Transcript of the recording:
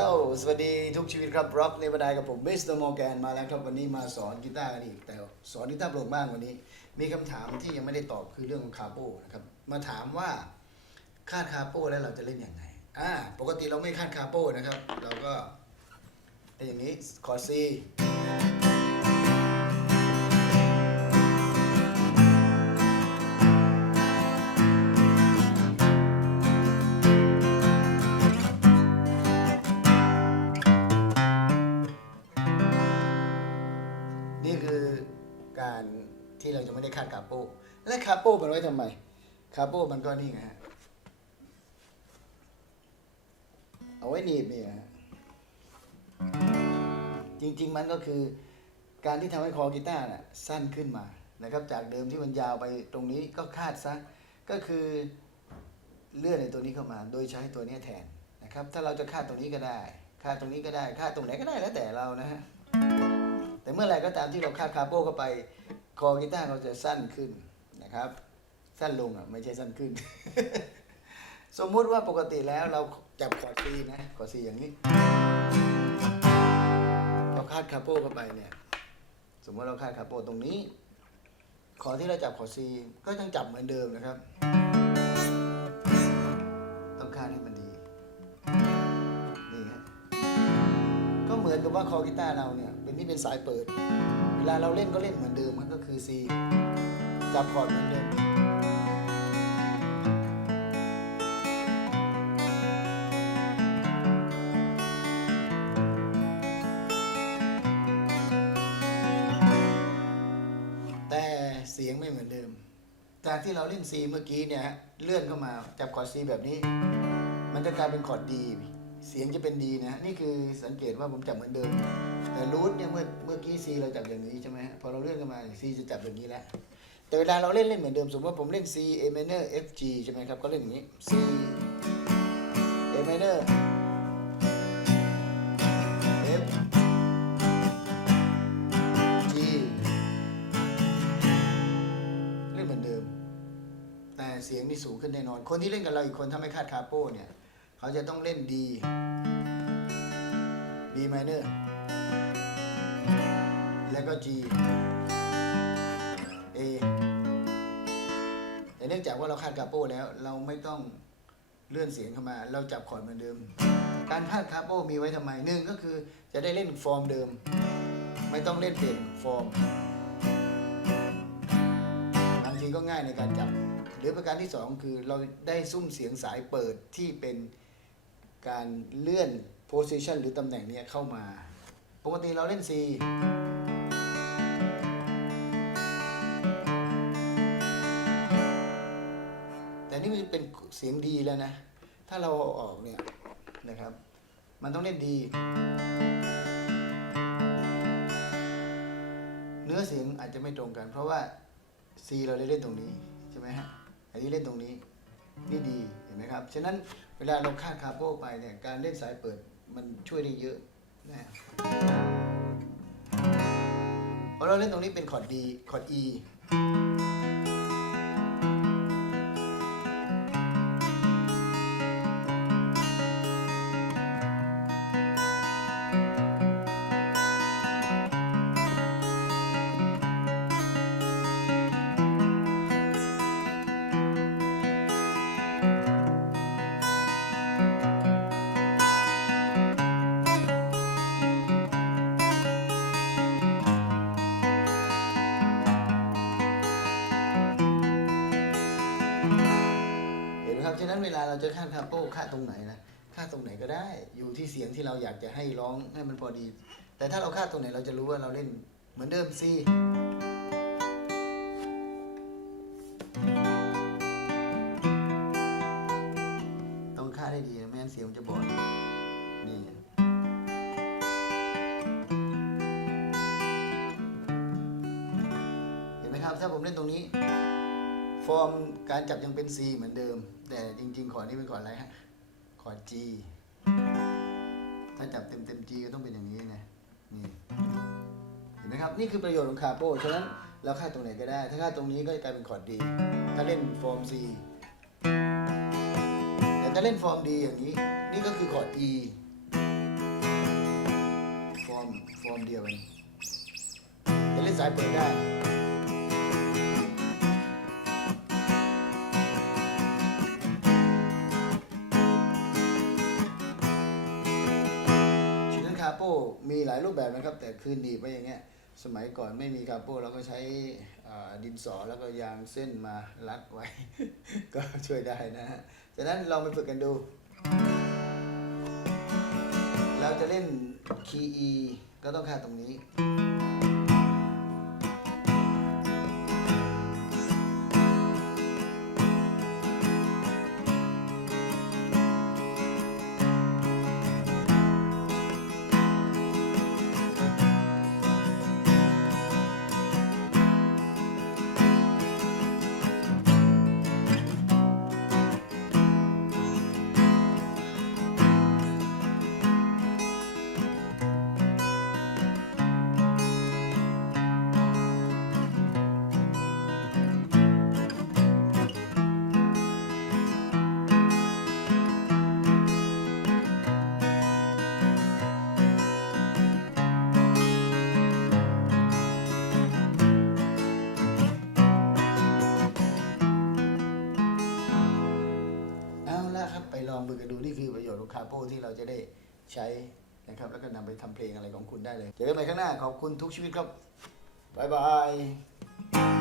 ลสวัสดีทุกชีวิตครับร็อกในบันไดกับผมมิสเตอร์มอร์แกนมาแล้วครับวันนี้มาสอนกีตาร์กันอีกแต่สอนกีตาร์โปร่งบ้างวันนี้ มีคำถามที่ยังไม่ได้ตอบคือเรื่องของคาโปนะครับมาถามว่าคาดคาโปแล้วเราจะเล่นอย่างไรอ่าปกติเราไม่คาดคาโปนะครับ เราก็เป็นอย่างนี้คอร์ดซี ที่เราจะไม่ได้คาดคาโปและคาโปมันไว้ทำไมคาโปมันก็นี่ไงฮะเอาไว้หนีบนี่ฮะจริง ๆ มันก็คือการที่ทำให้คอกีตาร์น่ะสั้นขึ้นมานะครับ จากเดิมที่มันยาวไปตรงนี้ก็คาดซะก็คือเลื่อนในตัวนี้เข้ามา โดยใช้ตัวนี้แทนนะครับ ถ้าเราจะคาดตรงนี้ก็ได้ คาดตรงนี้ก็ได้ คาดตรงไหนก็ได้แล้วแต่เรานะฮะแต่เมื่อไหร่ก็ตามที่เราคาดคาร์โป้เข้าไป คอกีตาร์เราจะสั้นขึ้นนะครับ สั้นลงอะไม่ใช่สั้นขึ้น สมมุติว่าปกติแล้วเราจับคอร์ดซีนะคอร์ดซีอย่างนี้เราคาดคาโปเข้าไปเนี่ยสมมติเราคาดคาโปตรงนี้ขอที่เราจับขอซีก็ยังจับเหมือนเดิมนะครับ ต้องคาดให้มันดีนี่ฮะก็เหมือนกับว่าคอกีตาร์เราเนี่ยเป็นนี่เป็นสายเปิด เวลาเราเล่นก็เล่นเหมือนเดิมมันก็คือ C จับคอร์ดเหมือนเดิมแต่เสียงไม่เหมือนเดิม จากที่เราเล่น C เมื่อกี้เนี่ยเลื่อนเข้ามาจับคอร์ด C แบบนี้ มันจะกลายเป็นคอร์ด D เสียงจะเป็น D นะนี่คือสังเกตว่าผมจับเหมือนเดิม แต่รูทเนี่ยเมื่อเมื่อกี้ C เราจับอย่างนี้ใช่ไหมพอเราเลื่อนเข้ามา C จะจับอย่างนี้แล้วแต่เวลาเราเล่นเล่นเหมือนเดิมสมมติว่าผมเล่น C A minor F G ใช่ไหมครับ ก็เล่นอย่างนี้ C A minor F G เล่นเหมือนเดิม แต่เสียงนี่สูงขึ้นแน่นอน คนที่เล่นกับเราอีกคนถ้าไม่คาดคาโป้เนี่ย เขาจะต้องเล่น D B minor แล้วก็ G A แต่เนื่องจากว่าเราคาดคาโป้แล้ว เราไม่ต้องเลื่อนเสียงเข้ามา เราจับคอร์ดเหมือนเดิม การคาดคาโป้มีไว้ทำไมหนึ่งก็คือจะได้เล่นฟอร์มเดิม ไม่ต้องเล่นเปลี่ยนฟอร์มบางทีก็ง่ายในการจับ หรือประการที่สองคือเราได้ซุ้มเสียงสายเปิดที่เป็น การเลื่อน position หรือตำแหน่งเนี้ยเข้ามา ปกติเราเล่น C แต่นี่มันเป็นเสียงดีแล้วนะ ถ้าเราอออกเนี่ยนะครับ มันต้องเล่นดี เนื้อเสียงอาจจะไม่ตรงกัน เพราะว่า C เราได้เล่นตรงนี้ ใช่ไหมฮะ อันนี้เล่นตรงนี้ นี่ดีเห็นไหมครับ ฉะนั้นเวลาเราคาดคาโป้ไปเนี่ยการเล่นสายเปิดมันช่วยได้เยอะนะเพราะเราเล่นตรงนี้เป็นคอร์ดดีคอร์ด E ะนั้นเวลาเราจะคาดคาโป้คาดตรงไหนนะคาดตรงไหนก็ได้ อยู่ที่เสียงที่เราอยากจะให้ร้องให้มันพอดี แต่ถ้าเราคาดตรงไหนเราจะรู้ว่าเราเล่นเหมือนเดิม C ต้องคาดให้ดีนะไม่งั้นเสียงมันจะบอดนี่เห็นไหมครับถ้าผมเล่นตรงนี้ ฟอร์มการจับยังเป็น C เหมือนเดิม แต่จริง ๆ ขอนี้เป็นขออะไรฮะ ขอ G ถ้าจับเต็มเต็ม G ก็ต้องเป็นอย่างนี้นะนี่เห็นไหมครับ นี่คือประโยชน์ของคาโปฉะนั้นเราคาตรงไหนก็ได้ ถ้าคาตรงนี้ก็จะกลายเป็นคอร์ด D ถ้าเล่นฟอร์ม C แต่ถ้าเล่นฟอร์ม D อย่างนี้ นี่ก็คือคอร์ด E ร์มฟอร์มเดียวกันจะเล่นสายเปิดได้ โป้มีหลายรูปแบบนะครับ แต่คือหนีไปอย่างเงี้ยสมัยก่อนไม่มีคาโป้เราก็ใช้ดินสอแล้วก็ยางเส้นมารัดไว้ ก็ช่วยได้นะฮะจากนั้นลองไปฝึกกันดู เราจะเล่นคีย์ก็ต้องคาดตรงนี้ มือกันดูนี่คือประโยชน์ของคาโป้ที่เราจะได้ใช้นะครับแล้วก็นำไปทำเพลงอะไรของคุณได้เลย เจอกันใหม่ข้างหน้าขอบคุณทุกชีวิตครับ บ๊ายบาย